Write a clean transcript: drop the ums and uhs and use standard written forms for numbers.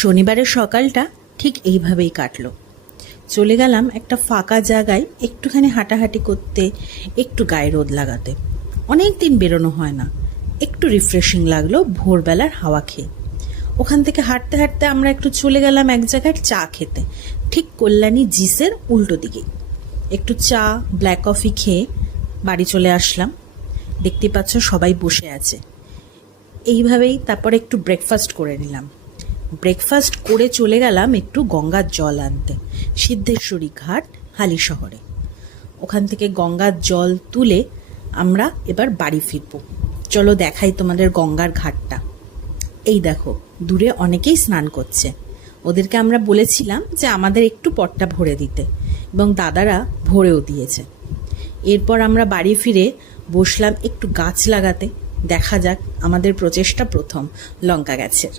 শনিবারের সকালটা ঠিক এইভাবেই কাটলো। চলে গেলাম একটা ফাঁকা জায়গায় একটুখানি হাঁটাহাঁটি করতে, একটু গায়ে রোদ লাগাতে। অনেক দিন বেরোনো হয় না, একটু রিফ্রেশিং লাগলো ভোরবেলার হাওয়া খেয়ে। ওখান থেকে হাঁটতে হাঁটতে আমরা একটু চলে গেলাম এক জায়গায় চা খেতে, ঠিক কল্যাণী জিসের উল্টো দিকেই। একটু চা ব্ল্যাক কফি খেয়ে বাড়ি চলে আসলাম। দেখতে পাচ্ছ সবাই বসে আছে। এইভাবেই তারপরে একটু ব্রেকফাস্ট করে নিলাম। ব্রেকফাস্ট করে চলে গেলাম একটু গঙ্গার জল আনতে, সিদ্ধেশ্বরী ঘাট হালি শহরে। ওখান থেকে গঙ্গার জল তুলে আমরা এবার বাড়ি ফিরব। চলো দেখাই তোমাদের গঙ্গার ঘাটটা। এই দেখো, দূরে অনেকেই স্নান করছে। ওদেরকে আমরা বলেছিলাম যে আমাদের একটু পটটা ভরে দিতে, এবং দাদারা ভরেও দিয়েছে। এরপর আমরা বাড়ি ফিরে বসলাম একটু গাছ লাগাতে। দেখা যাক, আমাদের প্রচেষ্টা প্রথম লঙ্কা গাছের।